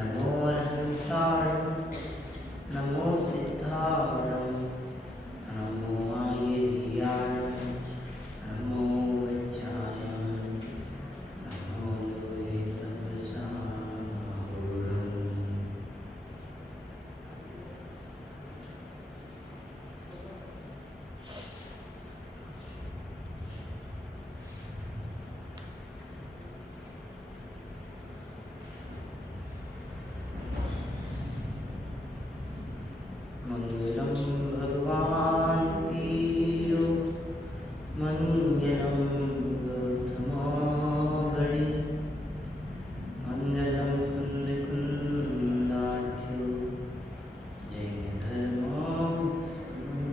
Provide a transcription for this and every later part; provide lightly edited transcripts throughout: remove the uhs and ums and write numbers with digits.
नमो अनंताय नमो सिद्धाय नमो आयर्याय नमो वज्राय नमो वे मंगलम भगवान वीरो मंगलम गौतमगणि मंगलम कुंदकुंदाध्यो जैन धर्मोत्तमं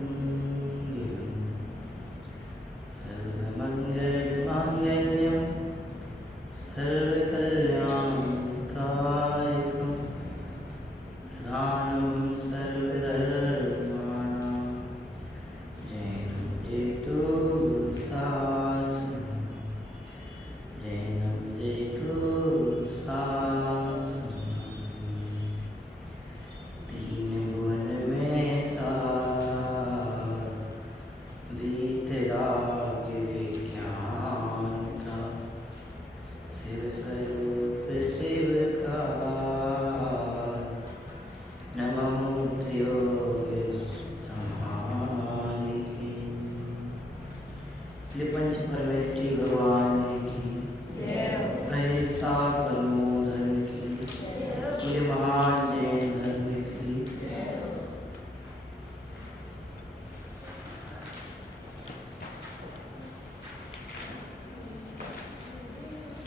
सर्वमंगलमांगल्यं सर्वकल्याणकारिकं प्रधानं सर्वधर्माणां जैनं जयतु शासनं जैनं जयतु शासनं तीन भुवन में सार वीतराग विज्ञान का शिव स्वरूप शिव का पंच परमेष्टि भगवान की अहिंसा प्रमोदन की मुझे महान जैन धर्म की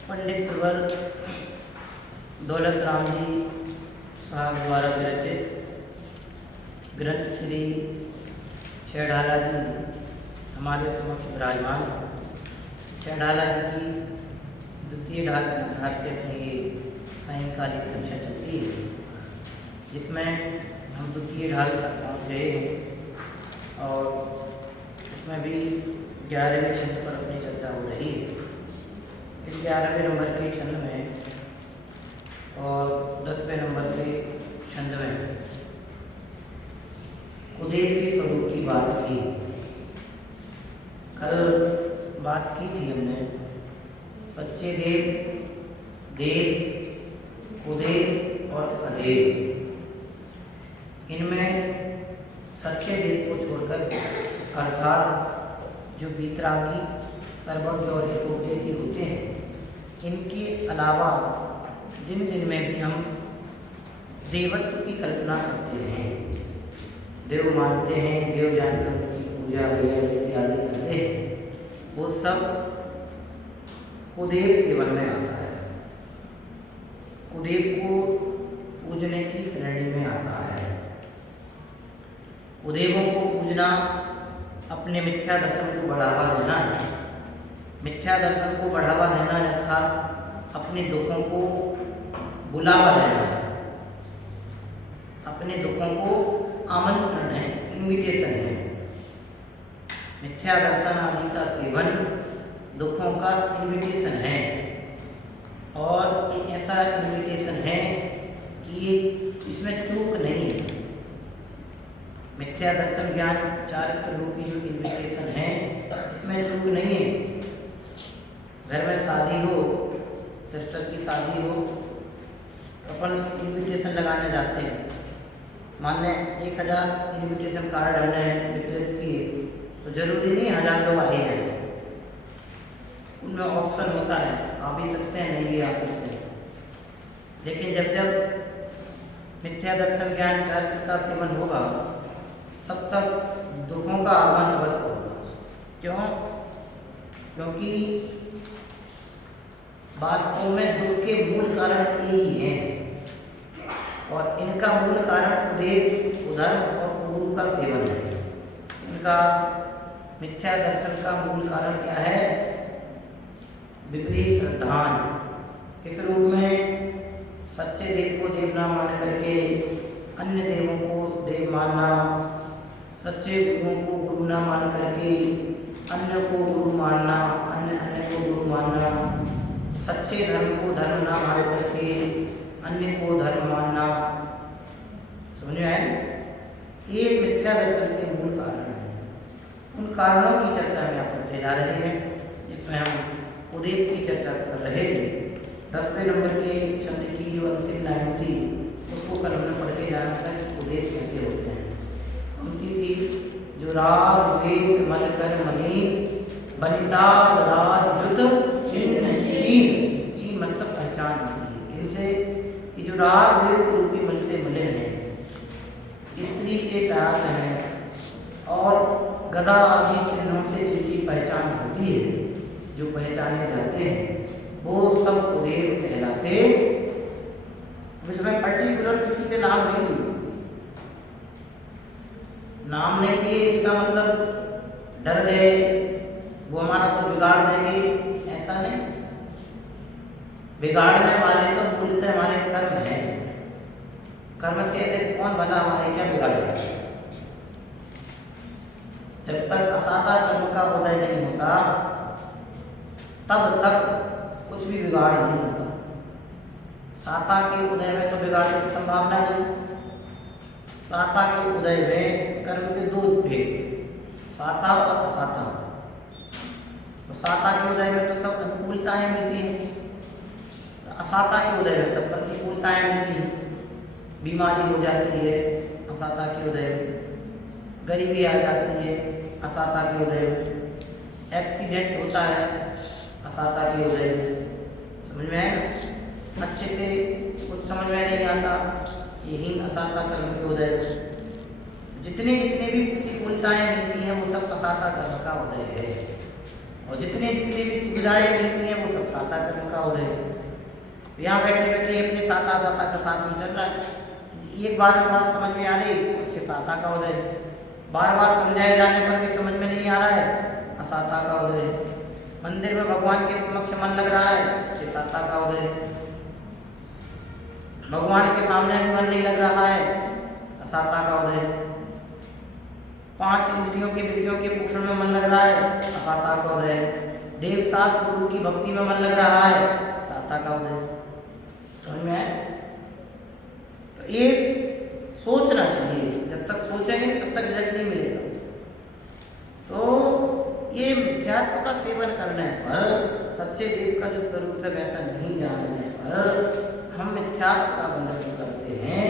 पंडित प्रवर दौलत राम जी साहब द्वारा विरचित ग्रंथ श्री छेड़ाला जी हमारे समक्ष विराजमान। छेड़ाला जी की द्वितीय ढाल के लिए सायंकालिक परीक्षा चलती है, जिसमें हम द्वितीय ढाल तक पहुँच गए हैं और उसमें भी 11वें छंद पर अपनी चर्चा हो रही है। इस 11वें नंबर के छंद में और 10वें नंबर के छंद में कुदेव के स्वरूप की बात की। कल बात की थी हमने सच्चे देव, देव, कुदेव और अदेव। इनमें सच्चे देव को छोड़कर अर्थात जो वीतरागी सर्वज्ञ और हितोपदेशी होते हैं, इनके अलावा जिन में भी हम देवत्व की कल्पना करते हैं, देव मानते हैं, देव जानकर पूजा इत्यादि करते हैं, वो सब कुदेव सेवन में आता है, कुदेव को पूजने की श्रेणी में आता है। कुदेवों को पूजना अपने मिथ्या दर्शन को बढ़ावा देना है। मिथ्या दर्शन को बढ़ावा देना अर्थात अपने दुखों को बुलावा देना है, अपने दुखों को आमंत्रण है, इन्विटेशन है। मिथ्या दर्शन आदि का सेवन दुखों का इन्विटेशन है और ऐसा इन्विटेशन है कि इसमें चूक नहीं है। मिथ्या दर्शन ज्ञान चारित्र रूपी जो इन्विटेशन है, इसमें चूक नहीं है। घर में शादी हो, सिस्टर की शादी हो, अपन इन्विटेशन लगाने जाते हैं। मान लें 1000 इन्विटेशन कार्ड हमने वितरित किए, तो जरूरी नहीं 1000 लोग आए हैं। उनमें ऑप्शन होता है, आ भी सकते हैं, नहीं भी आ सकते हैं। लेकिन जब जब मिथ्या दर्शन ज्ञान चारित्र का सेवन होगा, तब तक दुखों का आगमन अवश्य होगा। क्यों? क्योंकि वास्तव में दुख के मूल कारण यही हैं और इनका मूल कारण कुदेव, कुधर्म और कुगुरु का सेवन है। इनका मिथ्या दर्शन का मूल कारण क्या है? विपरीत श्रद्धान। किस रूप में? सच्चे देव को देव ना मान करके अन्य देवों को देव मानना, सच्चे गुरुओं को गुरु ना मान करके अन्य को गुरु मानना, अन्य को गुरु मानना, सच्चे धर्म को धर्म ना मान करके अन्य को धर्म मानना। समझ में आया? ये मिथ्या दर्शन के मूल कारण हैं। उन कारणों की चर्चा में आप करते जा रहे हैं, जिसमें हम उदेय की चर्चा कर रहे थे। 10वें नंबर के छंद की जो अंतिम लाइन थी उसको कल हमने पढ़ के जाना था कि उदेय कैसे होते हैं। उनकी थी जो राग वेद मन कर मनी बनिता राजयुत चिन्ह चीन। चीन मतलब पहचान होती है इनसे कि जो राग वेद रूपी मन से मिले हैं, स्त्री के साथ हैं और गदा आदि चिन्हों से जिनकी पहचान होती है, जो पहचाने जाते हैं, वो सब उदेय कहलाते। इसमें पर्टिकुलर किसी के नाम नहीं लिए, नाम नहीं लिए इसका मतलब डर गए वो हमारा कुछ बिगाड़ देंगे, ऐसा नहीं। बिगाड़ने वाले तो मूलतः हमारे कर्म हैं। कर्म से अधिक कौन भला हमारे क्या बिगाड़ेगा? जब तक असाता कर्म का उदय नहीं होता तब तक कुछ भी बिगाड़ नहीं होता। साता के उदय में तो बिगाड़ने की संभावना नहीं। साता के उदय में कर्म के दो भेद, साता और असाता। तो साता के उदय में तो सब अनुकूलताएं मिलती हैं, असाता के उदय में सब प्रतिकूलताएं मिलती हैं। बीमारी हो जाती है असाता के उदय में, गरीबी आ जाती है असाता के उदय में, एक्सीडेंट होता है असाता के उदय में। समझ में आया ना? अच्छे से कुछ समझ में नहीं आता, यही असाता कर्म के उदय में। जितनी जितनी भी प्रतिकूलताएं मिलती हैं वो सब असाता कर्म का उदय है, और जितनी जितनी भी सुविधाएं मिलती हैं वो सब साता कर्म का उदय है। यहाँ बैठे बैठे अपने साता का साथ में चल रहा है, एक बार समझ में आ रही अच्छे साता का उदय, बार बार समझाए जाने पर भी समझ में नहीं आ रहा है असाता का उदय। मंदिर में भगवान के समक्ष मन लग रहा है अच्छे साता का उदय, भगवान के सामने भी मन नहीं लग रहा है असाता का उदय। 5 इंद्रियों के विषयों के पोषण में मन लग रहा है असाता का उदय। देव शास्त्र गुरु की भक्ति में मन लग रहा है साता का उदय। समझ में आए? तो ये सोचना चाहिए, जब तक सोचेंगे तब तक रिजल्ट नहीं मिलेगा। तो ये मिथ्यात्व का सेवन करने पर, सच्चे देव का जो स्वरूप है वैसा नहीं जानने पर हम मिथ्यात्व का बंधन करते हैं,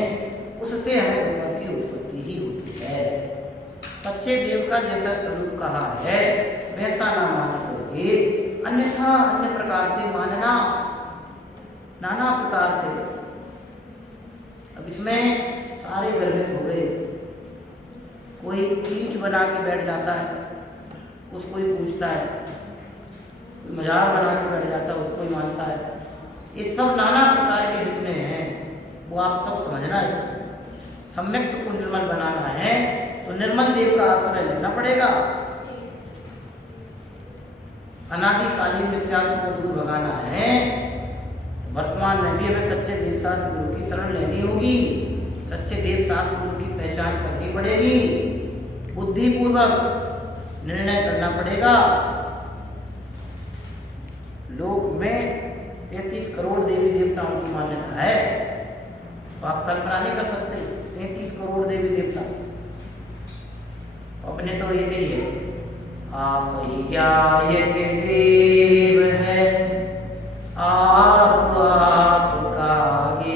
उससे हमें दुखों की उत्पत्ति ही होती है। सच्चे देव का जैसा स्वरूप कहा है वैसा ना मान करके अन्यथा अन्य प्रकार से मानना, नाना प्रकार से। अब इसमें सारे गर्भित हो गए। कोई कीच बना के बैठ जाता है, उसको ही पूछता है, कोई मजाक बना के बैठ जाता है, उसको ही मानता है। ये सब नाना प्रकार के जितने हैं वो आप सब समझना है। सम्यक्त को निर्मल बनाना है तो निर्मल देव का आश्रय लेना पड़ेगा। अनादिकालीन मिथ्यात्व को दूर भगाना है, वर्तमान में भी हमें सच्चे देव शास्त्र गुरु की शरण लेनी होगी, सच्चे देव शास्त्र गुरु की पहचान करनी पड़ेगी, बुद्धिपूर्वक निर्णय करना पड़ेगा। लोक में 33 करोड़ देवी देवताओं की मान्यता है, तो आप कल्पना नहीं कर सकते 33 करोड़ देवी देवता। अपने तो एक ही है, आप ही क्या एक देव है, आप आपका ये।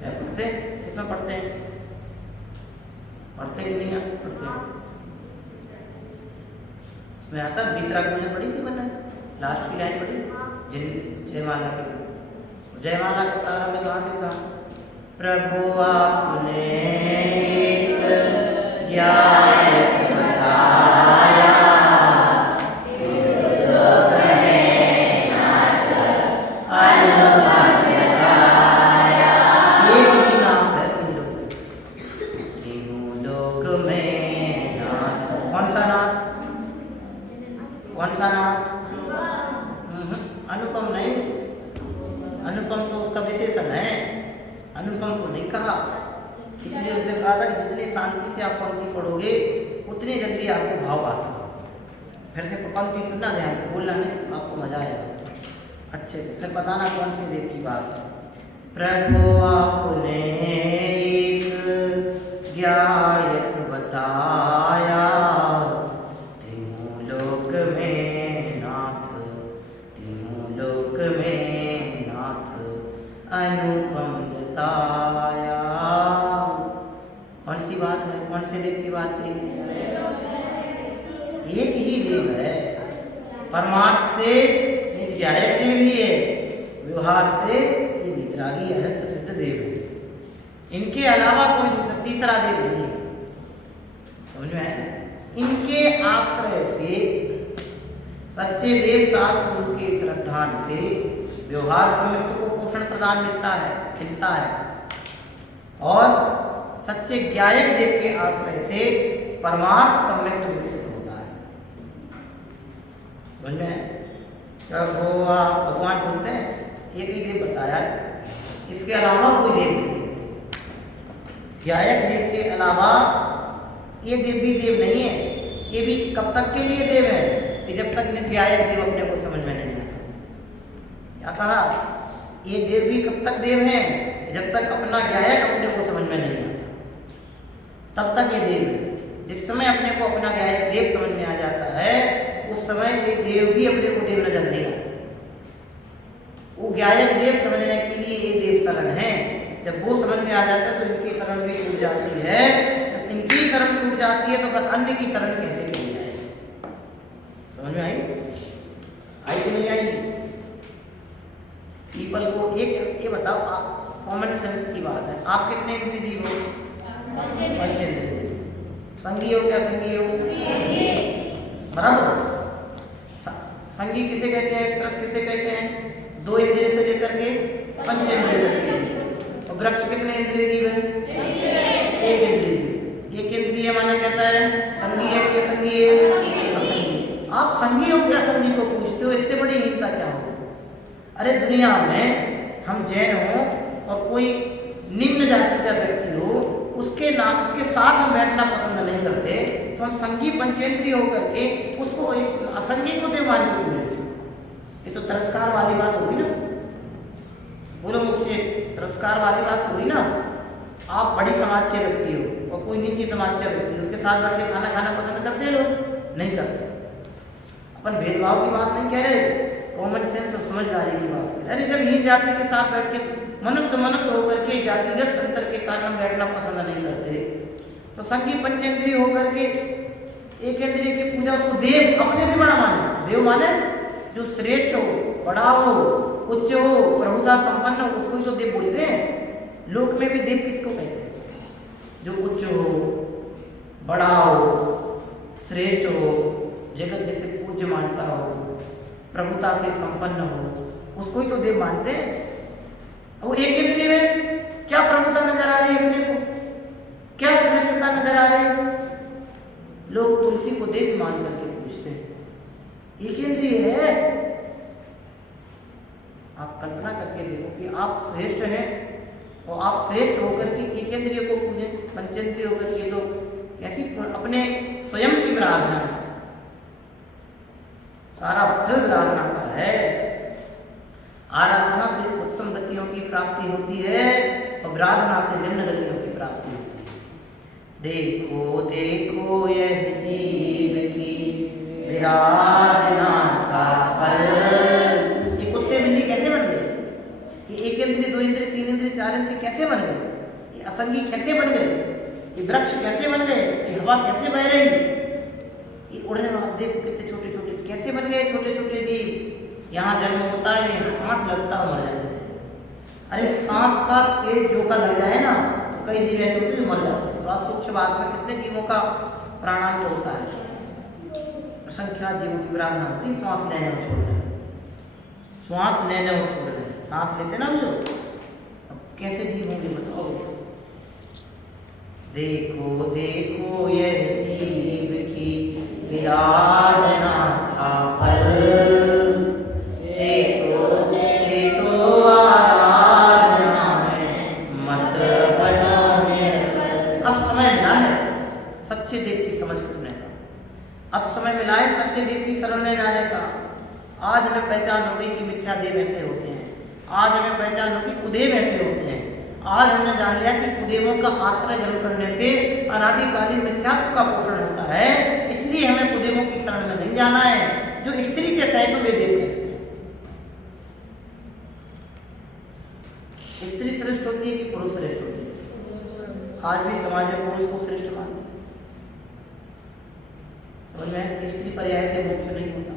पढ़ते कितना पढ़ते हैं? पढ़ते कि नहीं आप? पढ़ते हैं। मैं आता भीतरा को मुझे पढ़ी थी, मैंने लास्ट की लाइन पढ़ी जयमाला की। जयमाला का प्रारंभ कहाँ से था? प्रभु आपने ज्ञान बताया, कौन सा नाम? अनुपम नहीं, अनुपम तो उसका विशेषण है, अनुपम को नहीं कहा। इसलिए उसने कहा था कि जितनी शांति से आप पंक्ति पढ़ोगे उतनी जल्दी आपको भाव आ सकता। फिर से पंक्ति सुनना, ध्यान से बोलना नहीं, आपको मजा आएगा। अच्छे से फिर बताना कौन से देव की बात है। प्रभु आपने एक ज्ञायक बताया, तीनों लोक में नाथ, तीनों लोक में नाथ अनुपम जताया। कौन सी बात है, कौन से देव की बात है? एक ही देव है, परमार्थ से ज्ञायक देव ही है, व्यवहार से ये वितरागी है, प्रसिद्ध देव है। इनके अलावा कोई दूसरा तीसरा देव नहीं है, समझ में आया? इनके आश्रय से सच्चे देव शास्त्र के श्रद्धान से व्यवहार सम्यक्त को पोषण प्रदान मिलता है, खिलता है। और सच्चे ज्ञायक देव के आश्रय से परमार्थ सम्यक्त विकसित होता है। समझ में आया? भगवान बोलते हैं एक ही देव बताया है, इसके अलावा कोई देव नहीं। ज्ञायक देव के अलावा ये देव भी देव नहीं है। ये भी कब तक के लिए देव है कि जब तक निज्ञायक देव अपने को समझ में नहीं आता। क्या कहा? ये देव भी कब तक देव है? जब तक अपना ज्ञायक अपने को समझ में नहीं आता, तब तक ये देव है। जिस समय अपने को अपना ज्ञायक देव समझ में आ जाता है, उस समय ये देव भी अपने को देव नजर नहीं आता। वो ज्ञायक देव समझने के लिए ये देव शरण है। जब वो समझ में आ जाता है तो इनकी शरण भी छूट जाती है। जब इनकी शरण छूट जाती है तो फिर अन्य की शरण कैसे की जाए? समझ में आई? आई कि नहीं आई? पीपल को एक ये बताओ, आप कॉमन सेंस की बात है, आप कितने इंद्रिय जीव हो? पंचेंद्रिय। संगी हो क्या? संगी हो बराबर। संगी किसे कहते हैं? तरस किसे कहते हैं? दो इंद्रिय से लेकर के पंचेंद्रिय। और वृक्ष कितने इंद्रिय जीव है? एक इंद्रिय जीव। एक इंद्रिय माने कहता है संगी है क्या? संगी है। आप संगी हो क्या? संगी को पूछते हो, इससे बड़ी हीनता क्या हो? अरे दुनिया में हम जैन हो और कोई निम्न जाति का व्यक्ति हो, उसके नाम उसके साथ हम बैठना पसंद नहीं करते, तो हम संगी पंचेंद्रिय होकर के उसको असंगी को देव मान के बोले। ये तो तिरस्कार वाली बात हुई ना। बोलो मुझसे, तिरस्कार वाली बात हुई ना। आप बड़ी समाज के व्यक्ति हो और कोई नीची समाज का व्यक्ति हो, उसके साथ बैठ के खाना खाना पसंद करते हैं लोग? नहीं करते। अपन भेदभाव की बात नहीं कह रहे, कॉमन सेंस और समझदारी की बात। अरे जब हीन जाति के साथ बैठ के मनुष्य होकर के जातिगत अंतर के कारण बैठना पसंद नहीं करते, तो संगी पंचेंद्रिय होकर के एक इंद्रिय की पूजा को देव अपने से बड़ा माने। देव माने जो श्रेष्ठ हो, बड़ा हो, उच्च हो, प्रभुता संपन्न हो, उसको ही तो देव बोलते हैं। लोक में भी देव किसको कहते हैं? जो उच्च हो, बड़ा हो, श्रेष्ठ हो, जगत जिसे पूज्य मानता हो, प्रभुता से संपन्न हो, उसको ही तो देव मानते हैं। वो एक इंद्रिय में क्या प्रभुता नजर आ रही है अपने को? क्या श्रेष्ठता नजर आ रही है? लोग तुलसी को देव मान करके पूछते हैं। एक इंद्रिय है। आप कल्पना करके देखो कि आप श्रेष्ठ हैं और आप श्रेष्ठ होकर के एक इंद्रिय को पूजें, पंचेंद्रिय होकर के तो कैसी अपने स्वयं की विराधना है। सारा फल विराधना का है। आराधना से उत्तम गतियों की प्राप्ति होती है और विराधना से निम्न गतियों की प्राप्ति होती है। देखो देखो यह जीव की विराधना का फल। ये कुत्ते बिल्ली कैसे बन गए? ये एक इंद्रिय, दो इंद्रिय, तीन इंद्रिय, चार इंद्रिय कैसे बन गए? ये असंगी कैसे बन गए? ये वृक्ष कैसे बन गए? ये हवा कैसे बह रही? ये उड़ने वाले देखो कितने छोटे छोटे कैसे बन गए? छोटे छोटे जीव। यहाँ जन्म होता है, हाथ लगता है, मर जाते हैं। अरे सांस का तेज झोंका लग जाए ना तो कई जीव ऐसे होते हैं जो मर जाते हैं। श्वासोच्छ्वास बाद में कितने जीवों का प्राणांत होता है? असंख्यात जीवों की विराधना होती है। श्वास लेने और छोड़ने, श्वास लेने और छोड़ने, सांस लेते ना जो, अब कैसे जीव होंगे बताओ? देखो देखो यह जीव की विराधना का फल। सच्चे देव की समझ करने का अब समय मिला है, सच्चे देव की शरण में जाने का। आज हमें पहचान हो गई कि मिथ्या देव ऐसे होते हैं, आज हमें पहचान हो गई कुदेव ऐसे होते हैं, आज हमने जान लिया कि कुदेवों का आश्रय ग्रहण करने से अनादिकालीन मिथ्यात्व का पोषण होता है, इसलिए हमें कुदेवों की शरण में नहीं जाना है। जो स्त्री के सहित वे देव कैसे? स्त्री श्रेष्ठ होती है कि पुरुष श्रेष्ठ होती है? आज भी समाज में पुरुष को श्रेष्ठ मानते हैं। समझ में? स्त्री पर्याय से मोक्ष नहीं होता,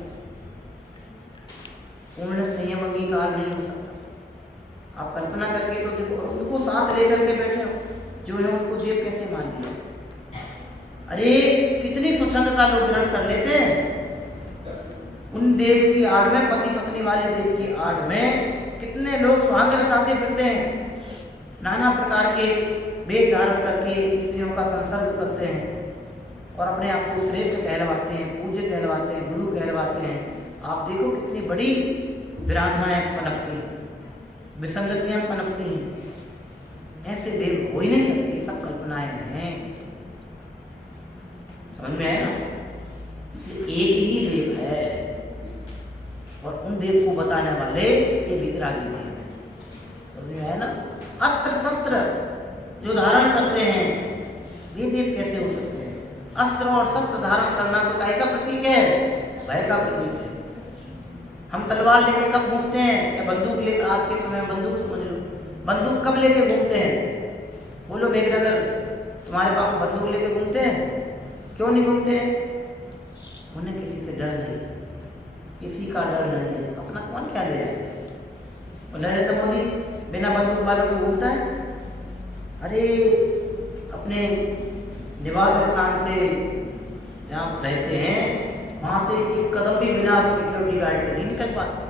पूर्ण संयम अंगीकार नहीं हो सकता। आप कल्पना करके तो देखो, उनको साथ लेकर के बैठे हो, जो है उनको देव कैसे मान लिया। अरे कितनी स्वच्छंदता लोग ग्रहण कर लेते हैं। उन देव की आड़ में, पति पत्नी वाले देव की आड़ में कितने लोग सुहाग रचाते फिरते हैं, नाना प्रकार के वेश धारण करके स्त्रियों का संसर्ग करते हैं और अपने आप को श्रेष्ठ कहलवाते हैं, पूज्य कहलवाते हैं, गुरु कहलवाते हैं। आप देखो कितनी बड़ी विराधनाएं पनपती हैं, विसंगतियां पनपती हैं। ऐसे देव हो ही नहीं सकते, सब कल्पनाएं हैं। समझ में आया ना? एक ही देव है और उन देव को बताने वाले ये वितरागी देव हैं। समझ में आया ना? अस्त्र शस्त्र जो धारण करते हैं वे देव कैसे हो सकते हैं? अस्त्र और शस्त्र धारण करना तो काय का प्रतीक है? भय का प्रतीक है। हम तलवार लेके कब घूमते हैं, या बंदूक लेकर? आज के समय में बंदूक समझ लो, बंदूक कब लेके घूमते हैं? बोलो मेघनगर, तुम्हारे पापा बंदूक लेके घूमते हैं? क्यों नहीं घूमते हैं? उन्हें किसी से डर नहीं, किसी का डर नहीं, अपना कौन क्या ले जाए। और नरेंद्र मोदी बिना बंदूक वालों के घूमता है? अरे अपने निवास स्थान से जहाँ रहते हैं वहां से एक कदम भी बिना सिक्योरिटी गार्ड के नहीं निकल पाते।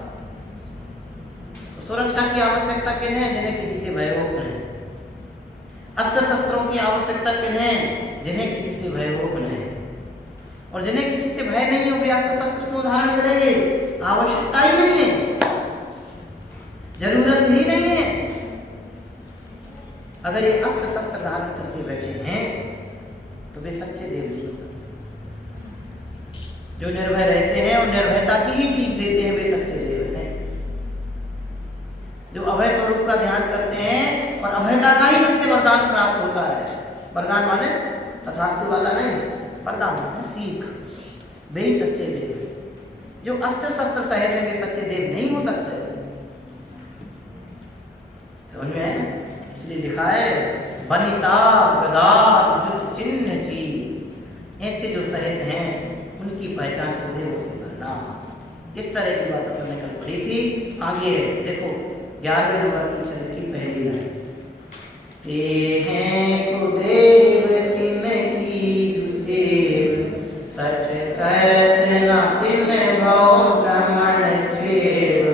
तो सुरक्षा की आवश्यकता किन्हें है? जिन्हें किसी से भय हो नहीं। अस्त्र शस्त्रों की आवश्यकता किन्हें? जिन्हें किसी से भय हो नहीं। और जिन्हें किसी से भय नहीं हो, वे अस्त्र शस्त्र क्यों धारण करेंगे? आवश्यकता ही नहीं है, जरूरत ही नहीं है। अगर ये अस्त्र शस्त्र धारण करके बैठे हैं तो वे सच्चे देव नहीं होते। जो निर्भय रहते हैं और निर्भयता की ही सीख देते हैं, वे सच्चे देव हैं। जो अभय स्वरूप का ध्यान करते हैं और अभयता का ही उनसे वरदान प्राप्त होता है। वरदान माने तथास्तु वाला नहीं, वरदान माने सीख। वे ही सच्चे देव हैं। जो अस्त्र शस्त्र सहित हैं वे सच्चे देव नहीं हो सकते। समझ में आया? इसलिए लिखा है वनिता गदा युद्ध चिन्ह जी। ऐसे जो सहित हैं उनकी पहचान को देवों से करना। इस तरह की बात हमने कल पढ़ी थी। आगे देखो 11वें नंबर की छंद की पहली लाइन, ये हैं कुदेव तिनकी देव, सच करत न तिन भव भ्रमण छेव।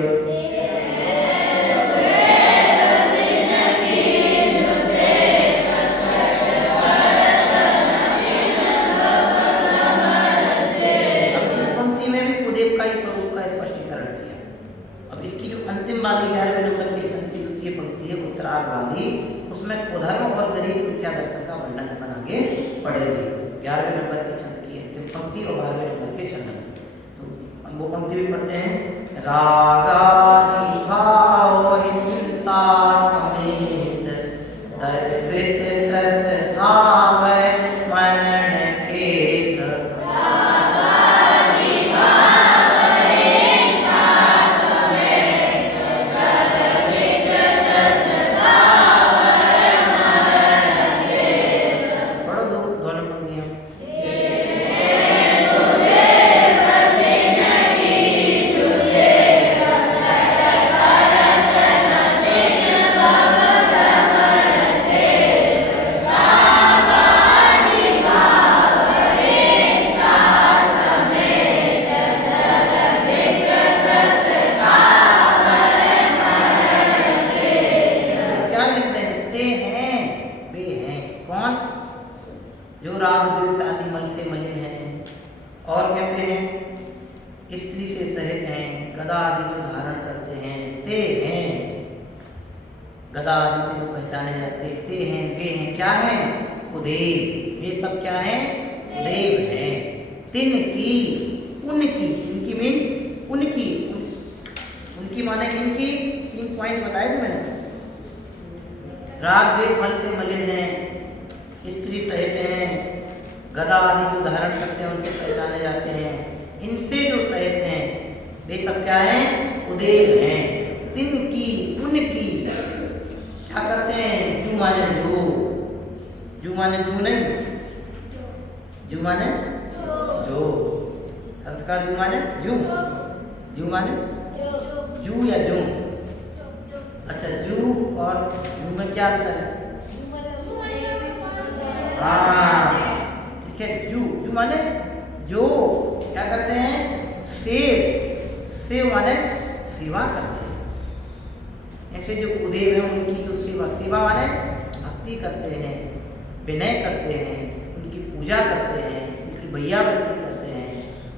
अंतिम वाली 11वें नंबर की छंद की द्वितीय पंक्ति है उत्तरार्ध वाली, उसमें कुधर्म और गरीब मिथ्या दर्शन का वर्णन अपन आगे पढ़ेंगे। 11वें नंबर की छंद की अंतिम पंक्ति और 12वें नंबर के छंद। तो वो पंक्ति भी पढ़ते हैं। रागादि भाव हिंसा समेत दर्पित रस भावै मनन खेत। जो राग द्वेष आदि मल से मलिन हैं और कैसे हैं? स्त्री से सहित हैं, गदा आदि जो धारण करते हैं ते हैं। गदा आदि से जो पहचाने जाते ते हैं, वे हैं। क्या हैं? कुदेव। ये सब क्या हैं? कुदेव हैं। तिनकी, उनकी, उनकी मीन्स उनकी, इनकी माने इनकी 3 पॉइंट बताए थे मैंने। राग द्वेष मन से मलिन है, स्त्री सहित हैं, गदा आदि जो धारण करते हैं उनसे पहचाने जाते हैं। इनसे जो सहित हैं वे सब क्या हैं? उदेव हैं। दिन की उनकी क्या करते हैं? जू माने जो, जू माने जू नहीं, जू माने जो, संस्कार जू माने जू, जू माने जू या जू। अच्छा जू और जू में क्या अंतर है? हाँ ठीक है, जू जू माने जो क्या करते हैं? सेव, सेव माने सेवा करते हैं। ऐसे जो उदेव है उनकी जो सेवा, सेवा माने भक्ति करते हैं, विनय करते हैं, उनकी पूजा करते हैं, उनकी भैया भक्ति करते हैं,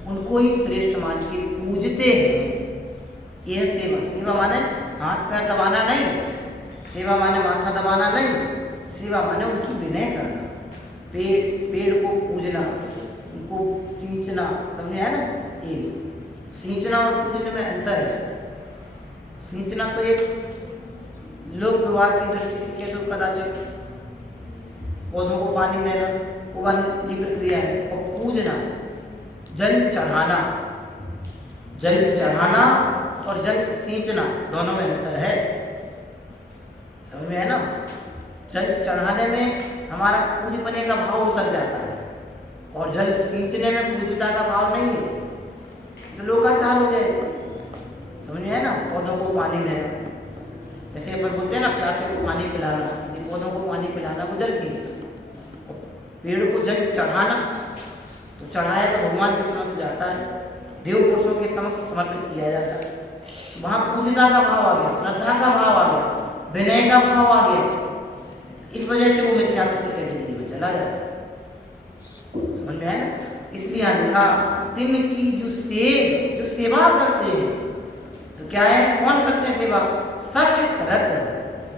उनको ही श्रेष्ठ मान के पूजते हैं। यह सेवा, सेवा माने हाथ पैर दबाना नहीं, सेवा माने माथा दबाना नहीं, सेवा माने उनकी विनय करना, पेड़ को पूजना, उनको सींचना, समझे है ना? ये सींचना और पूजने में अंतर है। सींचना तो एक लोक व्यवहार की दृष्टि से कह तो कदाचित पौधों को पानी देना, उगाने की प्रक्रिया है। और पूजना, जल चढ़ाना, जल चढ़ाना और जल सींचना दोनों में अंतर है, समझ में है ना? जल चढ़ाने में हमारा पूज्य बने का भाव उतर जाता है और जल सींचने में पूज्यता का भाव नहीं है, तो लोकाचार हो जाए, समझ में है ना? पौधों को पानी देना, जैसे अपन बोलते हैं ना प्यासे को पानी पिलाना, पौधों को पानी पिलाना वो जल सींचना। पेड़ को जल चढ़ाना तो चढ़ाया तो भगवान के समक्ष जाता है, देव पुरुषों के समक्ष समर्पित किया जाता है। वहाँ पूजता का भाव आ गया, श्रद्धा का भाव आ गया, विनय का भाव आ गया। इस वजह से वो मिथ्यात्व की कैटेगरी में चला जाता है, समझ में है ना? इसलिए यहाँ लिखा दिन की जो सेवा करते हैं, तो क्या है? कौन करते हैं सेवा? सठ करत,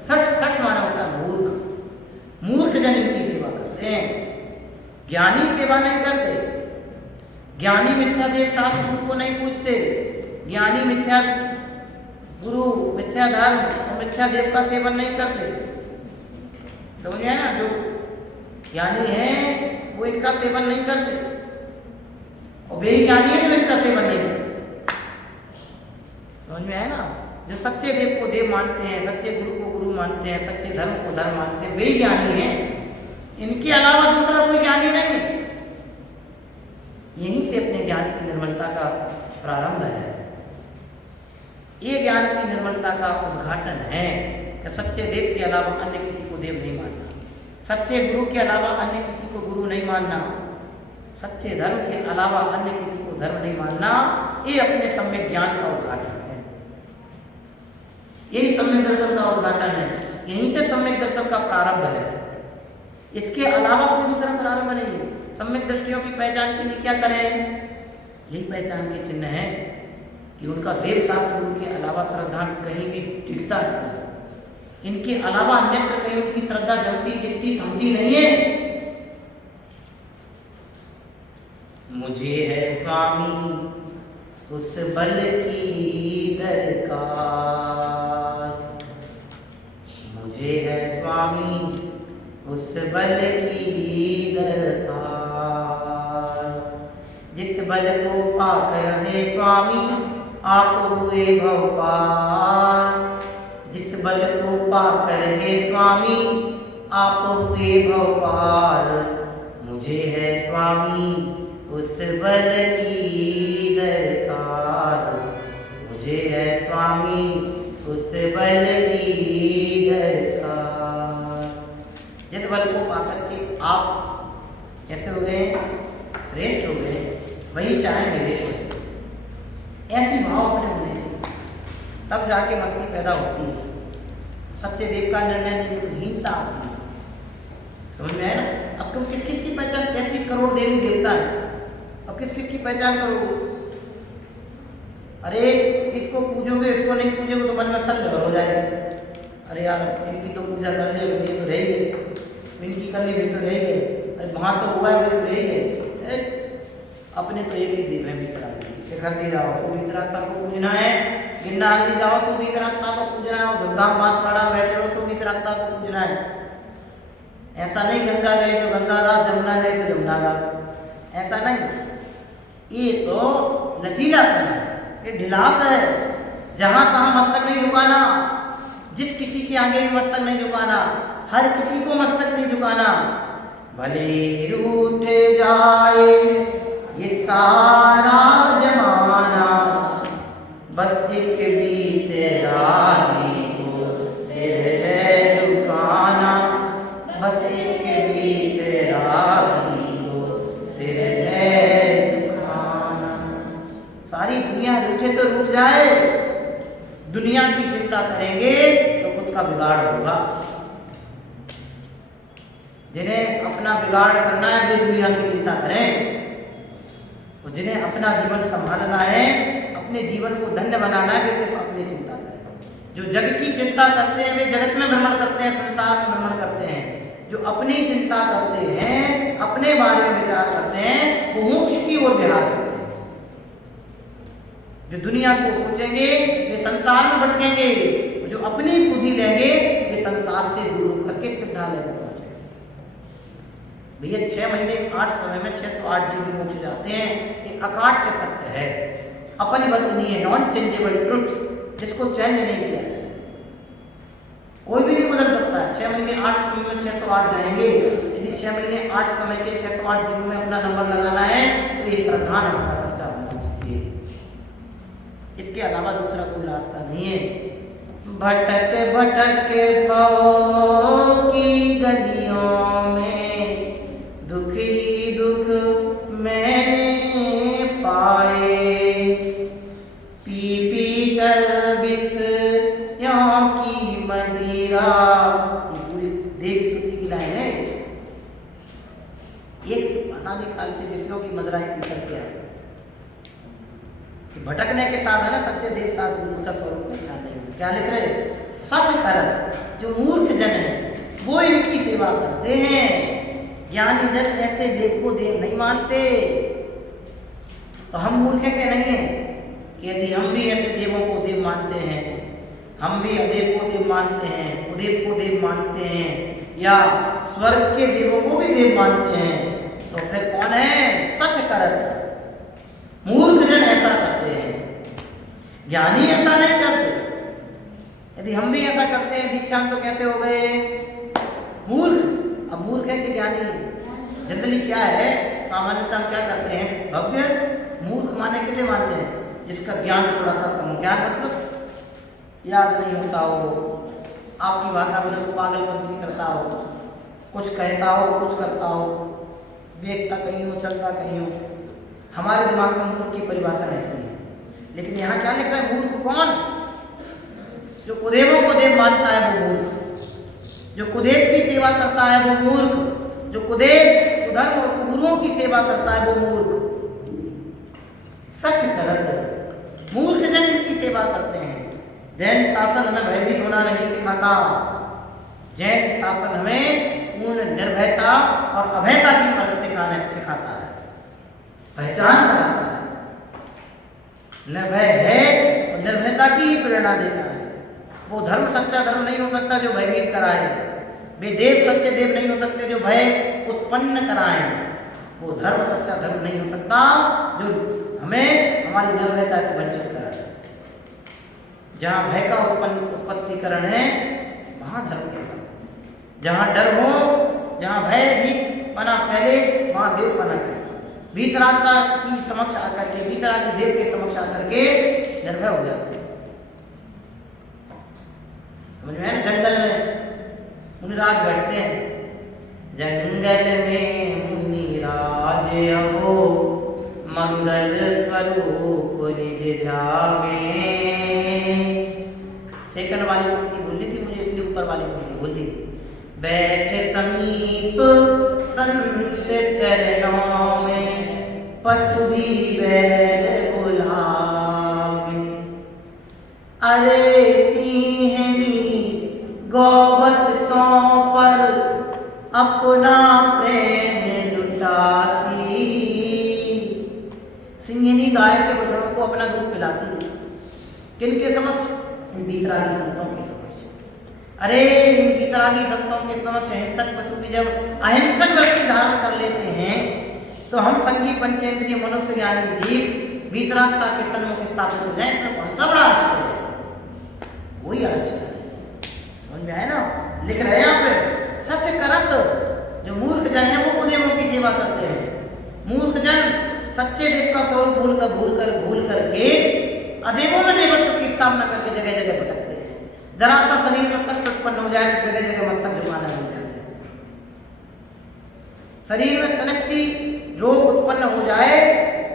सठ माना होता है मूर्ख, मूर्ख जन इनकी सेवा करते हैं। ज्ञानी सेवा नहीं करते, ज्ञानी मिथ्या देव शास्त्र को नहीं पूछते, ज्ञानी मिथ्या गुरु, मिथ्या धर्म और मिथ्या देव का सेवन नहीं करते, समझे है ना? जो ज्ञानी है वो इनका सेवन नहीं करते और वे ज्ञानी है जो इनका सेवन नहीं करते, समझ में है ना? जो सच्चे देव को देव मानते हैं, सच्चे गुरु को गुरु मानते हैं, सच्चे धर्म को धर्म मानते हैं, वे ज्ञानी हैं। इनके अलावा दूसरा कोई ज्ञानी नहीं। यहीं से अपने ज्ञान की निर्मलता का प्रारंभ है। ये ज्ञान की निर्मलता का उद्घाटन है कि सच्चे देव के अलावा अन्य किसी को देव नहीं मानना, सच्चे गुरु के अलावा अन्य किसी को गुरु नहीं मानना, सच्चे धर्म के अलावा अन्य किसी को धर्म नहीं मानना। ये अपने सम्यक ज्ञान का उद्घाटन है, यही सम्यक दर्शन का उद्घाटन है, यहीं से सम्यक दर्शन का प्रारंभ है। इसके अलावा कोई दूसरा प्रारंभ नहीं है। सम्यक दृष्टियों की पहचान के लिए क्या करें? यही पहचान के चिन्ह है कि उनका देव शास्त्र गुरु के अलावा श्रद्धा कहीं भी टिकता नहीं, इनके अलावा अन्यत्र कहीं उनकी श्रद्धा जमती टिकती थमती नहीं है। मुझे है स्वामी उस बल की दरकार, मुझे है स्वामी उस बल की दरकार, जिस बल को पाकर है स्वामी आप हुए भव पार, जिस बल को पाकर है स्वामी आप हुए भव पार, मुझे है स्वामी उस बल की दरकार, मुझे है स्वामी उस बल की दरकार। जिस बल को पाकर के आप कैसे हो गए? श्रेष्ठ हो गए, वही चाहे मेरे को। ऐसी भाव अपने होने चाहिए, तब जाके मस्ती पैदा होती है। सच्चे देव का निर्णय नहीं तो हीनता आती है, समझ में है ना? अब तुम किस किस की पहचान? 33 करोड़ देवी देवता है, अब किस किस की पहचान करोगे? अरे इसको पूजोगे, इसको नहीं पूजोगे तो मन में संदेह हो जाएगा। अरे यार इनकी तो पूजा कर ली, ये तो रह गए, इनकी कर ली भी तो रह गए, अरे वहाँ तो हुआ है तो रह गए। अपने तो एक ही देव है मित्रा, शिखर दे जाओ। तो मित्रात्मा को पूजना है, गिरनार जी जाओ तो भी वितरागता को पूजना है, धूमधाम बांसवाड़ा में बैठे रहो तो भी वितरागता को पूजना है। ऐसा नहीं गंगा गए तो गंगादास, जमुना गए तो जमुनादास, ऐसा नहीं। ये तो लचीलापन है, ये ढिलास है। जहां तहां मस्तक नहीं झुकाना, जिस किसी के आगे भी मस्तक नहीं झुकाना, हर किसी को मस्तक नहीं झुकाना। भले रूठ जाए ये सारा जमाना, बस एक बीते राही को सिर है झुकाना, बस एक बीते राही को सिर है झुकाना। सारी दुनिया रूठे तो रूठ जाए, दुनिया की चिंता करेंगे तो खुद का बिगाड़ होगा। जिन्हें अपना बिगाड़ करना है वे दुनिया की चिंता करें, और जिन्हें अपना जीवन संभालना है, अपने जीवन को धन्य बनाना है, वे सिर्फ अपनी चिंता करें। जो जग की चिंता करते हैं वे जगत में भ्रमण करते हैं, संसार में भ्रमण करते हैं। जो अपनी चिंता करते हैं, अपने बारे में विचार करते हैं, वो मोक्ष की ओर विहार करते हैं। जो दुनिया को सोचेंगे वे संसार में भटकेंगे, जो अपनी सुधि लेंगे वे संसार से दूर होकर के सिद्धालय में पहुंचेंगे। भैया 6 महीने 8 समय में 608 जीव मोक्ष जाते हैं, ये अकाट्य सत्य है, अपरिवर्तनीय, नॉन चेंजेबल ट्रुथ, जिसको चेंज नहीं किया है, कोई भी नहीं बदल सकता है। 6 महीने 8 समय में 608 जाएंगे। यदि 6 महीने 8 समय के 608 जीवों में अपना नंबर लगाना है तो ये श्रद्धा नाम का सच्चा होना चाहिए, इसके अलावा दूसरा कोई रास्ता नहीं है। भटक भटक भव की गलियों में दुख ही दुख मैंने पाए, पी पी कर विषयों की मदिरा। ये पूरी देव स्तुति की लाइन है। एक अनादिकाल से विषयों की मदिरा पी कर के आए। भटकने के साथ है ना, सच्चे देव साथ उनका स्वरूप पहचान नहीं। क्या लिख रहे? सच कर जो मूर्ख जन है वो इनकी सेवा करते हैं, ज्ञानी जन ऐसे देव को देव नहीं मानते। तो हम मूर्ख हैं कि नहीं है कि यदि हम भी ऐसे देवों को देव मानते हैं, हम भी अदेव को देव मानते हैं, उदेव को देव मानते हैं, या स्वर्ग के देवों को भी देव मानते हैं, तो फिर कौन है? सच कर मूर्ख जन ऐसा करते हैं, ज्ञानी ऐसा नहीं करते। यदि हम भी ऐसा करते हैं दीक्षांत तो कैसे हो गए? मूर्ख। अब मूर्ख है कि ज्ञानी? जनरली क्या है, सामान्यतः हम क्या करते हैं? भव्य मूर्ख माने किसे मानते हैं? जिसका ज्ञान थोड़ा सा कम हो। ज्ञान मतलब याद नहीं होता हो, आपकी भाषा में तो पागलपंती करता हो, कुछ कहता हो कुछ करता हो, देखता कहीं हो चलता कहीं हो। हमारे दिमाग में मूर्ख की परिभाषा ऐसी है। लेकिन यहाँ क्या लिख रहा है? मूर्ख कौन? जो कुदेवों को देव मानता है वो मूर्ख, जो कुदेव की सेवा करता है वो मूर्ख, जो कुदेव कुधर्म और कुगुरुओं की सेवा करता है वो मूर्ख। सच गलत मूर्ख जन इनकी सेवा करते हैं। जैन शासन हमें भयभीत होना नहीं सिखाता, जैन शासन हमें पूर्ण निर्भयता और अभयता की परख सिखाता है, पहचान कराता है। निर्भय है और निर्भयता की ही प्रेरणा देता है। वो धर्म सच्चा धर्म नहीं हो सकता जो भयभीत कराए, वे देव सच्चे देव नहीं हो सकते जो भय उत्पन्न कराए, वो धर्म सच्चा धर्म नहीं हो सकता जो हमें हमारी निर्भयता से वंचित कराए। जहाँ भय का उत्पत्तिकरण है वहाँ धर्म कैसा? जहाँ डर हो, जहाँ भय भी पना फैले वहाँ देव पना फैले। भीतरात्मा की समक्ष आकर के, भीतरात्मा देव के समक्ष आकर के निर्भय हो जाते हैं। समझ में है ना? जंगल में मुनिराज बैठते हैं, जंगल में मुनिराज अहो मंगल स्वरूप निज ध्यावे। सेकंड वाली पंक्ति भूलनी थी मुझे, इसलिए ऊपर वाली पंक्ति भूल दी। बैठ समीप संत चरणों में पशु भी बैल बुलावे। अरे सिंहनी गौवत सौ पर अपना प्रेम लुटाती। सिंहनी गाय के बछड़ों को अपना दूध पिलाती है। किनके समक्ष? इन वीतरागी संतों के समक्ष। अरे इन वीतरागी संतों के समक्ष हिंसक पशु भी जब अहिंसक वृत्ति धारण कर लेते हैं तो हम संगी पंचेंद्रिय मनुष्य ज्ञानी जीव वीतरागता के सन्मुख स्थापित हो जाए, इसमें कौन सा बड़ा आश्चर्य है? वही आश्चर्य है। समझ में आया ना? लिख रहे हैं यहाँ पे, सत्य करत जो मूर्ख जन है वो कुदेवों की सेवा करते हैं। मूर्ख जन सच्चे देव का स्वरूप भूल करके अदेवों में देवत्व की स्थापना करके जगह जगह भटकते हैं। जरा सा शरीर में कष्ट उत्पन्न हो जाए तो जगह जगह मस्तक झुकाने लग जाते हैं। शरीर में तनिक सी रोग उत्पन्न हो जाए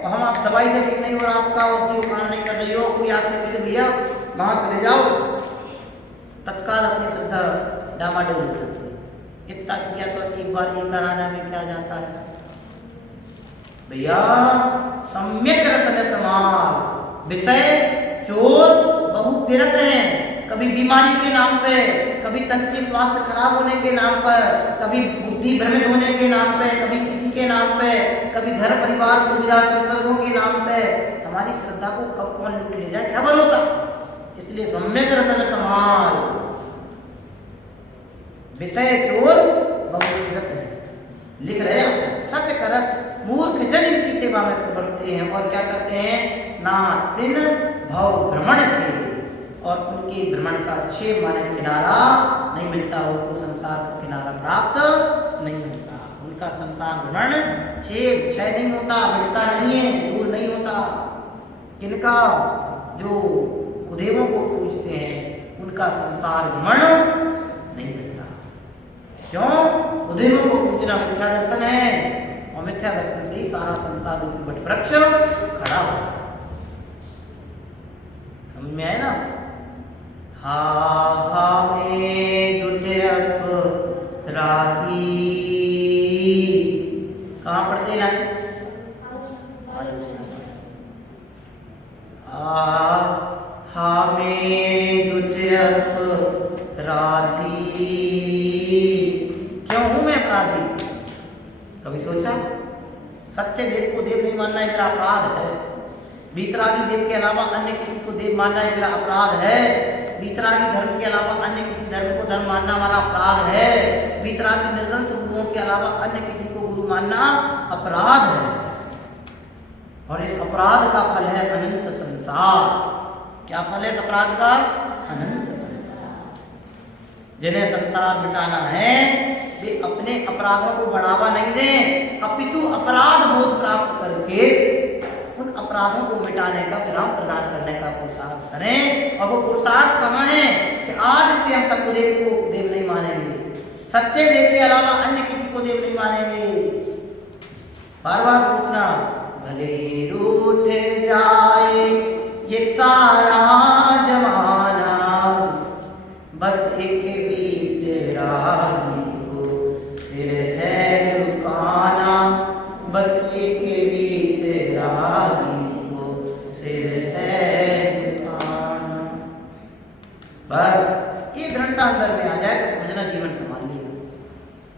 और हम आप दवाई से ठीक नहीं हो रहा, आपका उसकी काम नहीं कर रही हो, कोई आपसे कहे भैया वहां चले जाओ, तत्काल अपनी श्रद्धा डामाडोल हो जाती है। इतना किया तो एक बार ये कराने में क्या जाता है भैया? सम्यक रतन समाज विषय चोर बहुत फिरत हैं, कभी बीमारी के नाम पे, कभी तन के स्वास्थ्य खराब होने के नाम पर, कभी बुद्धि भ्रमित होने के नाम पे, कभी किसी के नाम पे, कभी घर परिवार सुविधा संसर्गों के नाम पे। हमारी श्रद्धा को कब कौन लूट ले जाए क्या भरोसा? इसलिए सम्यक रतन समाज विषय चोर बहुत फिरत है। लिख रहे हैं सच करत मूर्ख जन इनकी सेवा में प्रवर्तते हैं और क्या करते हैं? ना तिन भव भ्रमण छे, और उनके भ्रमण का छे माने किनारा नहीं मिलता, उनको संसार का किनारा प्राप्त नहीं होता। उनका संसार भ्रमण छे नहीं होता, मिलता नहीं है, दूर नहीं होता। किनका? जो कुदेवों को पूजते हैं उनका संसार भ्रमण नहीं मिलता। क्यों? कुदेवों को पूजना मिथ्या दर्शन है और मिथ्या दर्शन से ही सारा संसार रूपी वट वृक्ष खड़ा हो। समझ में आए ना? हा हा में दुटे अपराधी, कहाँ पढ़ते ना? हा में दुटे अपराधी, क्यों हूं मैं अपराधी? कभी सोचा? सच्चे देव को देव नहीं मानना मेरा अपराध है। वीतरागी देव के अलावा अन्य किसी को देव मानना मेरा अपराध है। वीतरागी धर्म के अलावा अन्य किसी धर्म को धर्म मानना हमारा अपराध है। वीतरागी निर्ग्रंथ गुरुओं के अलावा अन्य किसी को गुरु मानना अपराध है। और इस अपराध का फल है अनंत संसार। क्या फल है इस अपराध का? अनंत संसार। जिन्हें संसार मिटाना है वे अपने अपराधों को बढ़ावा नहीं दें, अपितु अपराध बोध प्राप्त करके उन अपराधों को मिटाने का, विराम प्रदान करने का पुरुषार्थ करें। और वो पुरुषार्थ कहाँ है कि आज से हम सबको देव को देव नहीं मानेंगे, सच्चे देव के अलावा अन्य किसी को देव नहीं मानेंगे। बार बार सोचना, भले रूठ जाए ये सारा जमाना, बस एक वीतरागी को सिर है झुकाना, बस एक वीतरागी को सिर है झुकाना। बस ये दृढ़ता अंदर में आ जाए तो समझना जीवन संभाल लिया,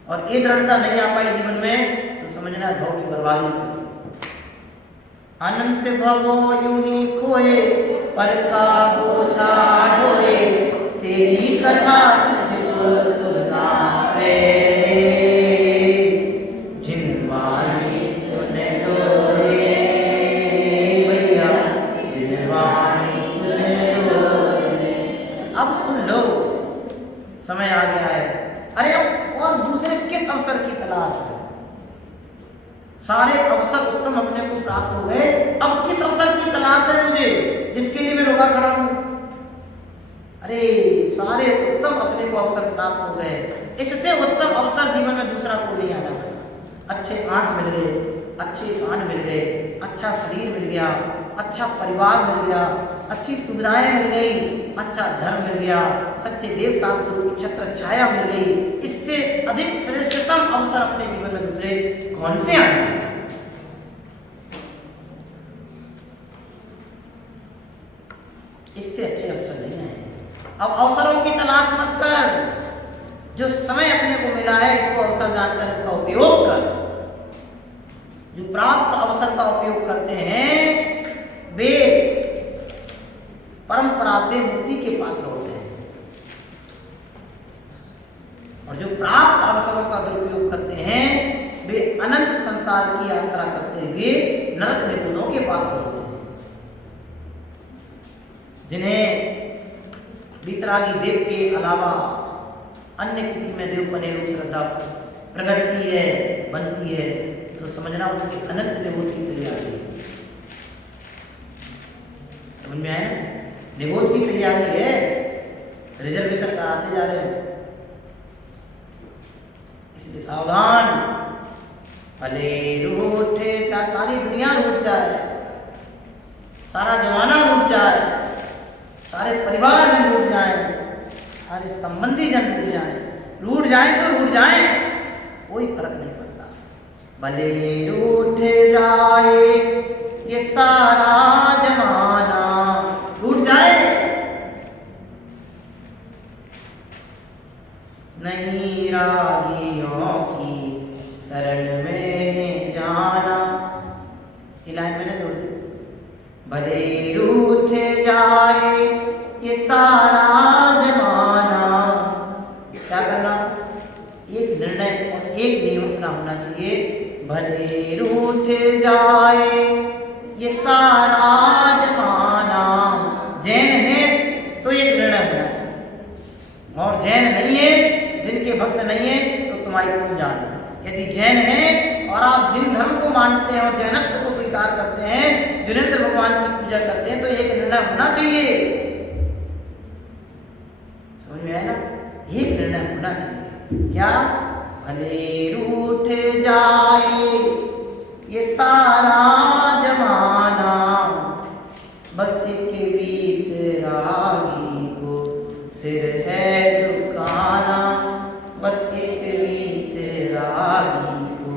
और ये दृढ़ता नहीं आ पाई जीवन में तो समझना भव की बर्बादी। अनंत भवो यूं ही खोए पर का बोझा ढोए, तेरी कथा तुझको सुनावे, जिनवाणी सुन लो रे भैया, जिनवाणी सुन लो रे। अब सुन लो, समय आ गया है। अरे अब और दूसरे किस अवसर की तलाश है? सारे अवसर उत्तम अपने को प्राप्त हो गए, अब किस अवसर की तलाश है मुझे जिसके लिए मैं रोका खड़ा हूं? अरे सारे उत्तम अपने को अवसर प्राप्त हो गए, इससे उत्तम अवसर जीवन में दूसरा कोई नहीं आना। अच्छे आंख मिल गए, अच्छे कान मिल गए, अच्छा शरीर मिल गया, अच्छा परिवार मिल गया, अच्छी सुविधाएं मिल गई, अच्छा धर्म मिल गया, सच्चे देव शास्त्रों की छत्र छाया मिल गई। इससे अधिक श्रेष्ठतम अवसर अपने जीवन में दूसरे कौन से आए? इससे अच्छे अवसर नहीं आए। अब अवसरों की तलाश मत कर, जो समय अपने को मिला है इसको अवसर जानकर इसका उपयोग कर। जो प्राप्त अवसर का उपयोग करते हैं वे परंपरा से मुक्ति के पात्र होते हैं, और जो प्राप्त अवसरों का दुरुपयोग करते हैं वे अनंत संसार की यात्रा करते हुए नरक निकुंजों के पात्र होते हैं। जिन्हें वितरागी देव के अलावा अन्य किसी में देवपने रूप श्रद्धा प्रकटती है, बनती है, तो समझना उसकी अनंत निगोद की तैयारी है। समझ में आया ना? निगोद की तैयारी है, रिजर्वेशन कराते जा रहे हैं, इसलिए सावधान। भले रूठे, चाहे सारी दुनिया रूठ जाए, सारा जमाना रूठ जाए, सारे परिवार जन रूठ जाए, सारे संबंधी जन रूठ जाए तो रूठ जाए, कोई फर्क नहीं पड़ता। भले रूठ जाए ये सारा जमाना, रूठ जाए, नहीं रागियों की शरण में जाना, ये लाइन मैंने जोड़ दी। भले रूठ जाए ये सारा जमाना, क्या करना? एक निर्णय और एक नियम अपना होना चाहिए। भले रूठ जाए ये सारा जमाना, जैन है तो एक निर्णय होना चाहिए, और जैन नहीं है, जिनके भक्त नहीं है तो तुम्हारी तुम जान। यदि जैन है और आप जिन धर्म को मानते हैं और जैनत्व को स्वीकार करते हैं, जिनेंद्र भगवान की पूजा करते हैं, तो एक निर्णय होना चाहिए। समझ में आया ना? एक निर्णय होना चाहिए। क्या? भले रूठ जाए ये सारा जमाना, बस एक वीतरागी को सिर है झुकाना, बस एक वीतरागी को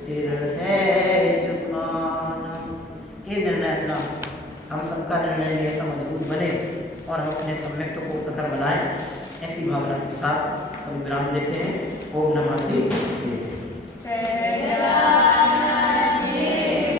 सिर है झुकाना। ये निर्णय अपना, हम सबका निर्णय ऐसा मजबूत बने और हम अपने सम्यक्त को प्रखर बनाएं। ऐसी भावना के साथ हम विराम देते हैं। ओम नमः शिवाय।